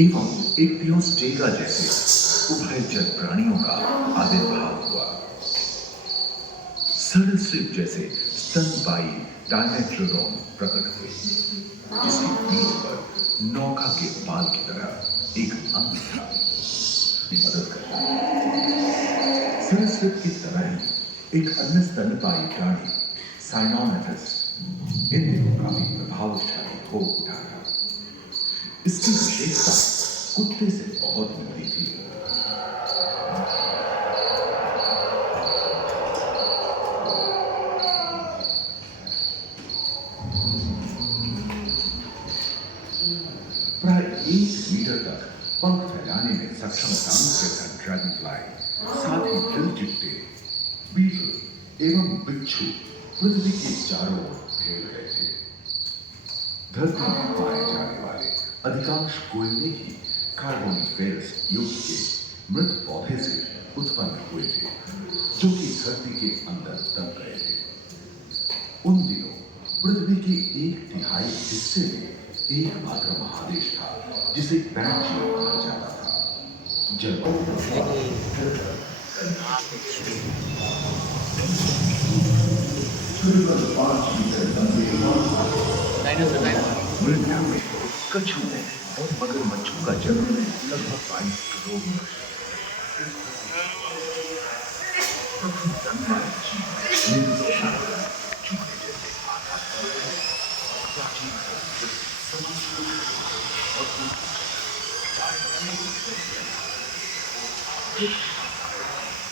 एवं इक्तियोस्टेगा जैसे उभयचर प्राणियों का आविर्भाव हुआ। सरीसृप जैसे स्तनपायी डायमेट्रोडोन प्रकट हुए, जिसके पीठ पर नौका के पाल की तरह एक अंग था, मदद करता है। सरीसृप की तरह ही एक अन्य स्तनपायी प्राणी साइनोमेटस इन दिनों काफी प्रभावशाली हो उठा था। इसकी विशेषता कुत्ते से बहुत मिलती थी। प्राय 1 मीटर तक पंख फैलाने में सक्षम डांस जैसा ड्रैगन फ्लाई, साथ ही दिल चिपटे बीटल एवं बिच्छू पृथ्वी के चारों ओर फैल गए थे। धरती में पाए जाने वाले अधिकांश कोयले ही कार्बोनिफेरस युग के मृत पौधे से उत्पन्न हुए थे, जो कि धरती के अंदर दब गए थे। उन दिनों पृथ्वी के 1/3 हिस्से में एकमात्र महादेश था जिसे पैंजियम कहा जाता था। जलवायु मृदा में कछुओं और मगरमच्छों का जन्म लगभग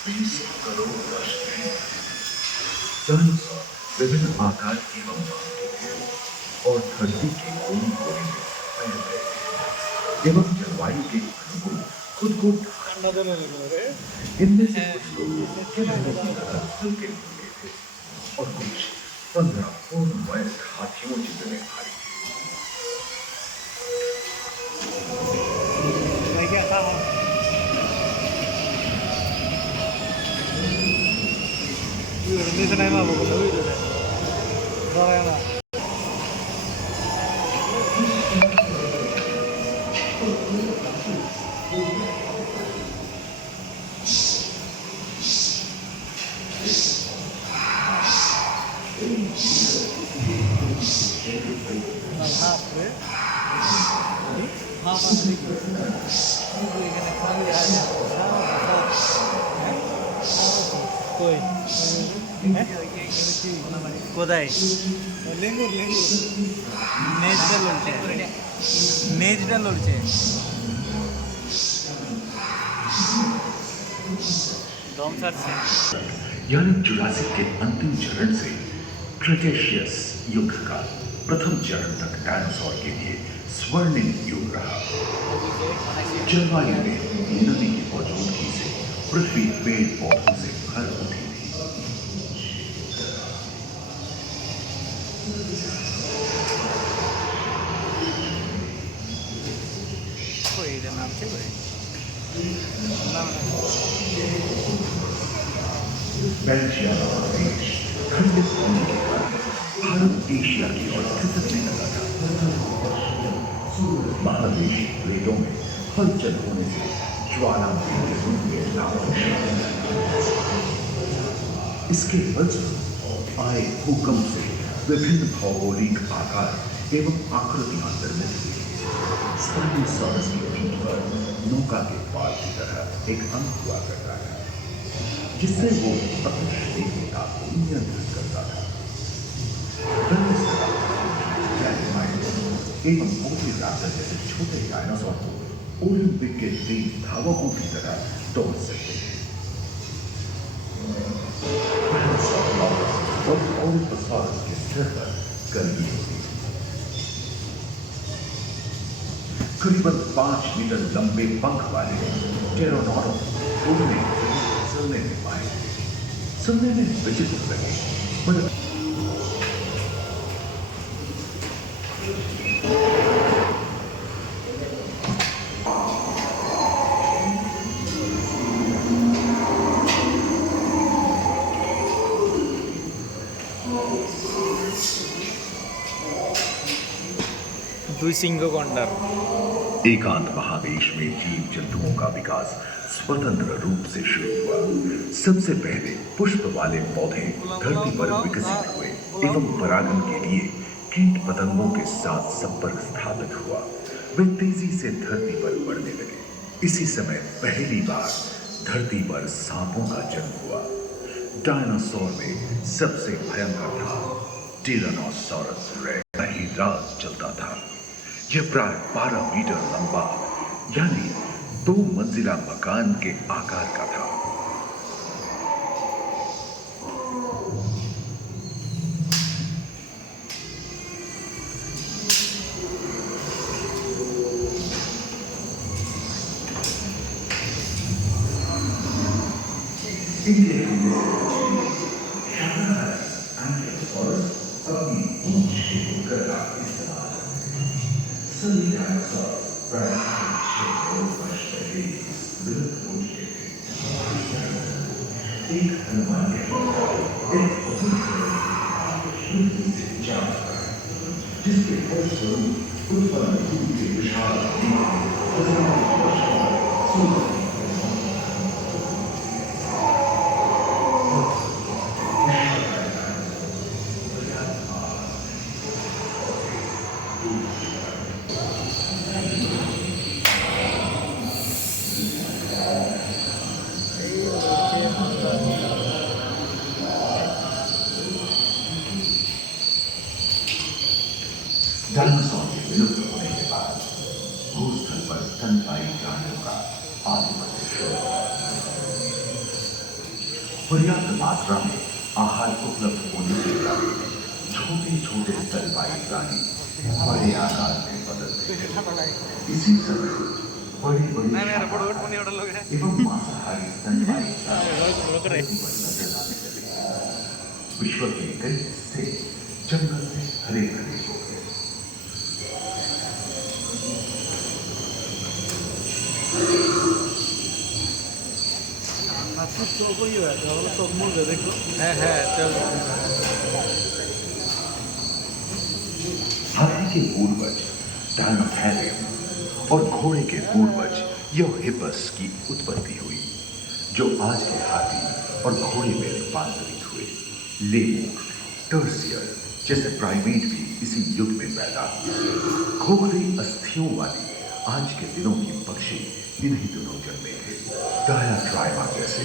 22 करोड़ वर्ष डायनासोर विभिन्न आकार एवं और धरती के कोने कोने में फैल गए थे एवं जलवायु के अनुकूल खुद को इनमें से कुछ लोग हल्के होंगे थे और कुछ 15 पूर्ण वयस्क हाथियों जितने भारी Indonesia na mah bagus lebih tu deh. Orang na. Half deh. Half asli. Ini kena kali ada. Koi. কোথায় লেঙ্গুর নেজটা লড়ছে दम सरसे यानी जुरासिक के अंतिम चरण से क्रेटेशियस युग का प्रथम चरण तक डायनासोर के लिए स्वर्णिम युग रहा। जलवायु में नदी की मौजूदगी से पृथ्वी पेड़ पौधों से भर उठी थी। नाम से खंडित होने के कारण भारत एशिया की ओर खिसकने लगा था। महादेशी प्लेटों में हलचल होने से ज्वालामुखी के रूप में इसके फलस्वरूप आए भूकंप से विभिन्न भौगोलिक आकार एवं आकृतियां निर्मित हुई। स्पाइनोसॉरस की पीठ पर नौका के पाल की तरह एक अंग हुआ करता था, जिससे वो अपने शरीर के ताप को नियंत्रित करता था। एवं ओविराप्टर जैसे छोटे डायनासोर को ओलंपिक के तेज धावकों की तरह दौड़ सकते थे। और ओलिपोसॉरस के सिर पर गर्मी होती थी। करीबन 5 मीटर लंबे पंख वाले टेरोनोडोन उड़ने चलने में पाए थे। सुनने में विचित्र लगे, पर 2 সিংহ গন্ডার। एकांत महादेश में जीव जंतुओं का विकास स्वतंत्र रूप से शुरू हुआ। सबसे पहले पुष्प वाले पौधे धरती पर विकसित हुए एवं परागन के लिए कीट पतंगों के साथ संपर्क स्थापित हुआ। वे तेजी से धरती पर बढ़ने लगे। इसी समय पहली बार धरती पर सांपों का जन्म हुआ। डायनासोर में सबसे भयंकर था टिरानोसॉरस रेक्स। ही राज चलता था। यह प्राय 12 मीटर लंबा यानी 2 मंजिला मकान के आकार का था। अपनी पूंछ के होकर का इस्तेमाल सभी डायनासोर प्राय 6 वर्ष पहले विलुप्त हो चुके थे। एक हनुमान एक बहुत पृथ्वी से जा जिसके फलस्वरूप उत्पन्न हुई के विशाल डायनासोर के विलुप्त होने के बाद भूस्थल पर स्तनपायी प्राणियों का आधिपत्य शुरू हुआ। पर्याप्त मात्रा में आहार उपलब्ध होने के कारण छोटे छोटे स्तनपायी प्राणी बड़े आकार में बदलते थे। इसी समय बड़ी बड़ी एवं मांसाहारी स्तनपायी प्राणी विश्व के कई हिस्से जंगल से हरे भरे हो गए। हाथी के पूर्वज डायनोथेरियम और घोड़े के पूर्वज यूहिपस की उत्पत्ति हुई, जो आज के हाथी और घोड़े में रूपांतरित हुए। लेमूर, टर्सियर जैसे प्राइमेट भी इसी युग में पैदा हुए। खोखली अस्थियों वाली आज के दिनों की पक्षी इन्हीं दिनों जन्मे थे। डायनाट्राइमा जैसे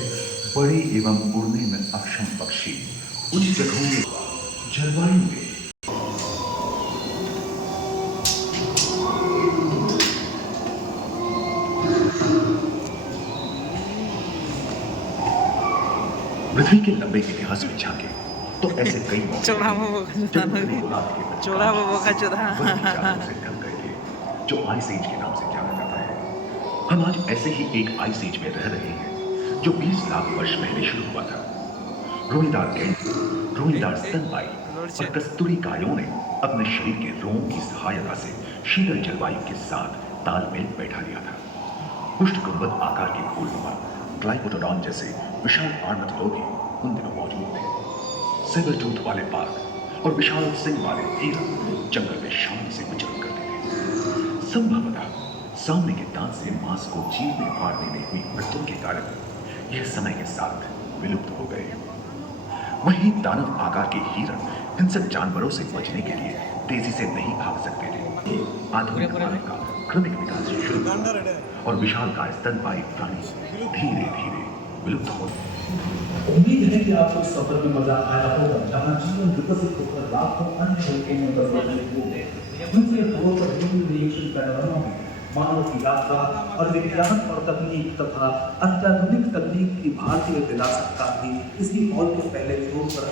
बड़े एवं उड़ने में अक्षम पक्षी उच्च जगहों में जलवायु में पृथ्वी के लंबे इतिहास में झांके तो ऐसे कई मौके जो आइस एज के नाम से जाना जाता है। हम आज ऐसे ही एक आइस एज में रह रहे हैं जो 20 लाख वर्ष पहले शुरू हुआ था। रोईदार स्तनपायी और कस्तूरी कायों ने अपने शरीर के रोमों की सहायता से शीतल जलवायु के साथ तालमेल बैठा लिया था। पुष्ट गुंबद आकार की फूलनुमा ग्लाइकोडोन जैसे विशाल आर्नोटोलोग उन दिनों मौजूद थे। सेबर टूथ वाले बाघ और विशाल सिंह वाले हिरण जंगल में शान से विचरण करते थे। संभवतः सामने के दांत से मांस को चीरने फाड़ने में हुई मृत्यु के कारण यह समय के साथ विलुप्त हो गए। वहीं दानव आकार के हिरण हिंसक जानवरों से बचने के लिए तेजी से नहीं भाग सकते थे। आधुनिक मानव का क्रमिक विकास शुरू हुआ और विशाल का स्तनपायी प्राणी धीरे धीरे विलुप्त हो। उम्मीद है कि आपको इस सफर में मजा आया होगा, जहां जीवन विकसित होकर लाखों अन्य मुल्कों में बदलने होते हैं। दूसरे फ्लोर पर रिएक्शन पैनोरामा में मानव की यात्रा और विज्ञान और तकनीक तथा अत्याधुनिक तकनीक की भारतीय विरासत का भी इसी हॉल के पहले फ्लोर पर